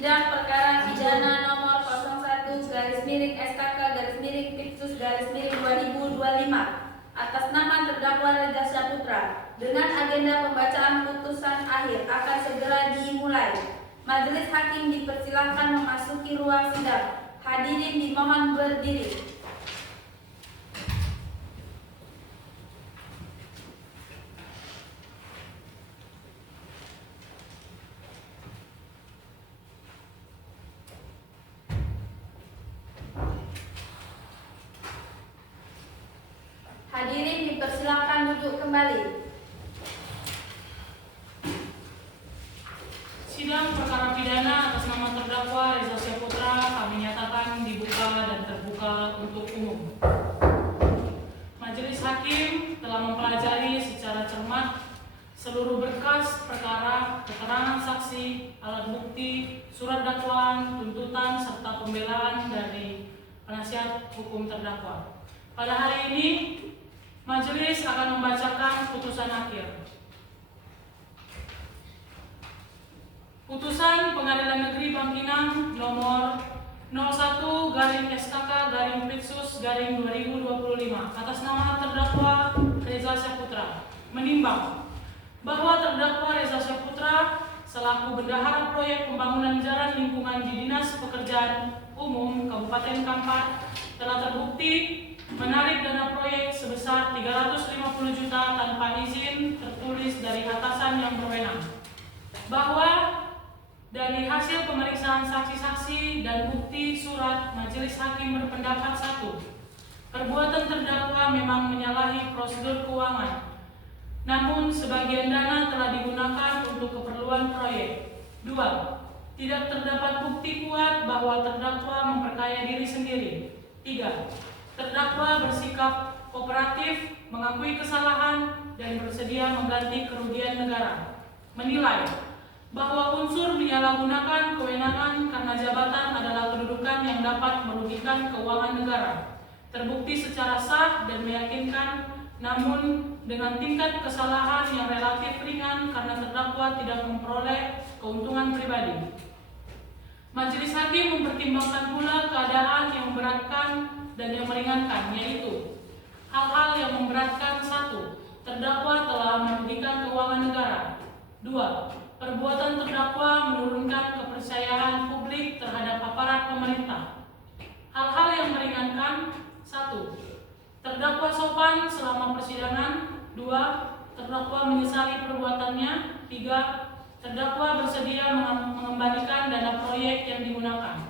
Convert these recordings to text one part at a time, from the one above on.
Sidang perkara pidana nomor 01-SKK-Pidsus-2025 atas nama terdakwa Reza Syaputra dengan agenda pembacaan putusan akhir akan segera dimulai. Majelis hakim dipersilahkan memasuki ruang sidang. Hadirin dimohon berdiri. Hadirin dipersilakan duduk kembali. Sidang perkara pidana atas nama terdakwa Reza Syaputra kami nyatakan dibuka dan terbuka untuk umum. Majelis hakim telah mempelajari secara cermat seluruh berkas perkara, keterangan saksi, alat bukti, surat dakwaan, tuntutan, serta pembelaan dari penasihat hukum terdakwa. Pada hari ini, majelis akan membacakan putusan akhir. Putusan Pengadilan Negeri Bangkinang nomor 01-SKK-Pidsus-2025 atas nama terdakwa Reza Syaputra menimbang bahwa terdakwa Reza Syaputra selaku bendahara proyek pembangunan jalan lingkungan di Dinas Pekerjaan Umum Kabupaten Kampar telah terbukti menarik dana proyek sebesar 350 juta tanpa izin tertulis dari atasan yang berwenang. Bahwa dari hasil pemeriksaan saksi-saksi dan bukti surat, majelis hakim berpendapat 1. Perbuatan terdakwa memang menyalahi prosedur keuangan, namun sebagian dana telah digunakan untuk keperluan proyek. 2. Tidak terdapat bukti kuat bahwa terdakwa memperkaya diri sendiri. 3. Terdakwa bersikap kooperatif, mengakui kesalahan, dan bersedia mengganti kerugian negara. Menilai bahwa unsur menyalahgunakan kewenangan karena jabatan adalah kedudukan yang dapat merugikan keuangan negara, terbukti secara sah dan meyakinkan, namun dengan tingkat kesalahan yang relatif ringan karena terdakwa tidak memperoleh keuntungan pribadi. Majelis hakim mempertimbangkan pula keadaan yang memberatkan dan yang meringankan, yaitu hal-hal yang memberatkan. 1. Terdakwa telah merugikan keuangan negara. 2. Perbuatan terdakwa menurunkan kepercayaan publik terhadap aparat pemerintah. Hal-hal yang meringankan. 1. Terdakwa sopan selama persidangan. 2. Terdakwa menyesali perbuatannya. 3. Terdakwa bersedia mengembalikan dana proyek yang digunakan.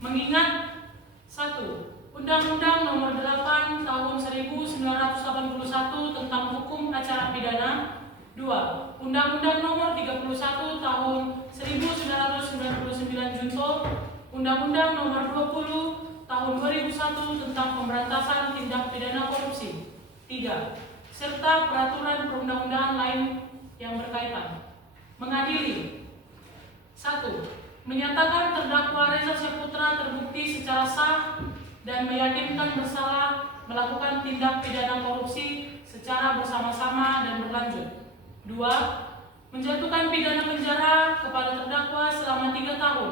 Mengingat 1. Undang-Undang Nomor 8 Tahun 1981 tentang Hukum Acara Pidana. 2. Undang-Undang Nomor 31 Tahun 1999 Junto, Undang-Undang Nomor 20 Tahun 2001 tentang Pemberantasan Tindak Pidana Korupsi. 3. Serta peraturan perundang-undangan lain yang berkaitan. Mengadili. 1. Menyatakan terdakwa Reza Syaputra terbukti secara sah dan meyakinkan bersalah melakukan tindak pidana korupsi secara bersama-sama dan berlanjut. 2. Menjatuhkan pidana penjara kepada terdakwa selama 3 tahun.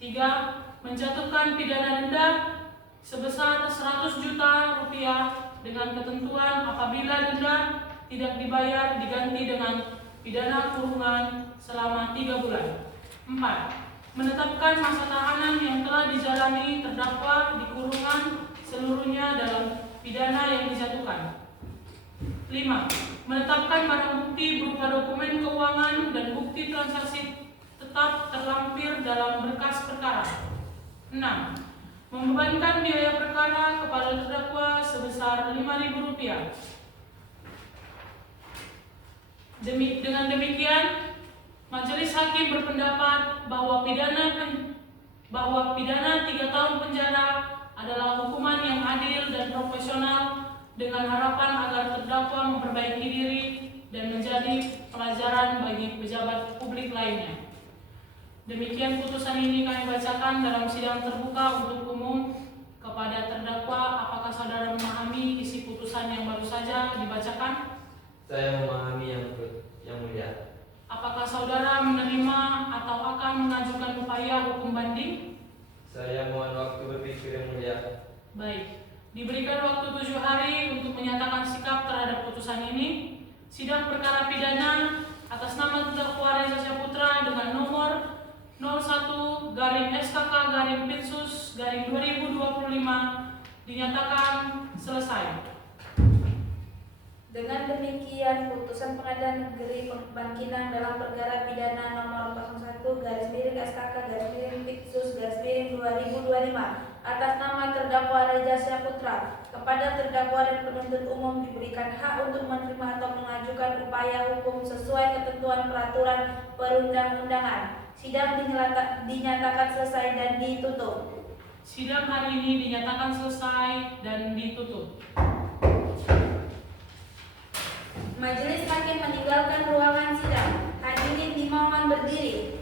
3. Menjatuhkan pidana denda sebesar 100 juta rupiah dengan ketentuan apabila denda tidak dibayar diganti dengan pidana kurungan selama 3 bulan. 4. Menetapkan masa tahanan yang telah dijalani terdakwa di kurungan seluruhnya dalam pidana yang dijatuhkan. 5. Menetapkan barang bukti berupa dokumen keuangan dan bukti transaksi tetap terlampir dalam berkas perkara. 6. Membebankan biaya perkara kepada terdakwa sebesar Rp5.000. Dengan demikian, majelis hakim berpendapat bahwa pidana 3 tahun penjara adalah hukuman yang adil dan profesional dengan harapan agar terdakwa memperbaiki diri dan menjadi pelajaran bagi pejabat publik lainnya. Demikian putusan ini kami bacakan dalam sidang terbuka untuk umum kepada terdakwa. Apakah saudara memahami isi putusan yang baru saja dibacakan? Saya memahami yang mulia. Apakah saudara menerima atau akan akan mengajukan upaya hukum banding? Saya mohon waktu berpikir yang mulia. Baik, diberikan waktu 7 hari untuk menyatakan sikap terhadap putusan ini. Sidang perkara pidana atas nama terdakwa Reza Syaputra dengan nomor 01-SKK-Pinsus-2025 dinyatakan selesai. Dengan demikian, putusan Pengadilan Negeri Bangkinang dalam perkara pidana nomor 01-SKK-Pinsus-2025 atas nama terdakwa Reza Syaputra kepada terdakwa dan penuntut umum diberikan hak untuk menerima atau mengajukan upaya hukum sesuai ketentuan peraturan perundang-undangan. Sidang dinyatakan selesai dan ditutup. Sidang hari ini dinyatakan selesai dan ditutup. Majelis hakim meninggalkan ruangan sidang. Hadirin dimohon berdiri.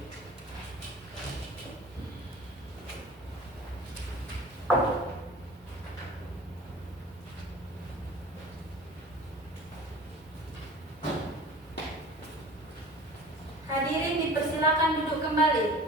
Hadirin dipersilakan duduk kembali.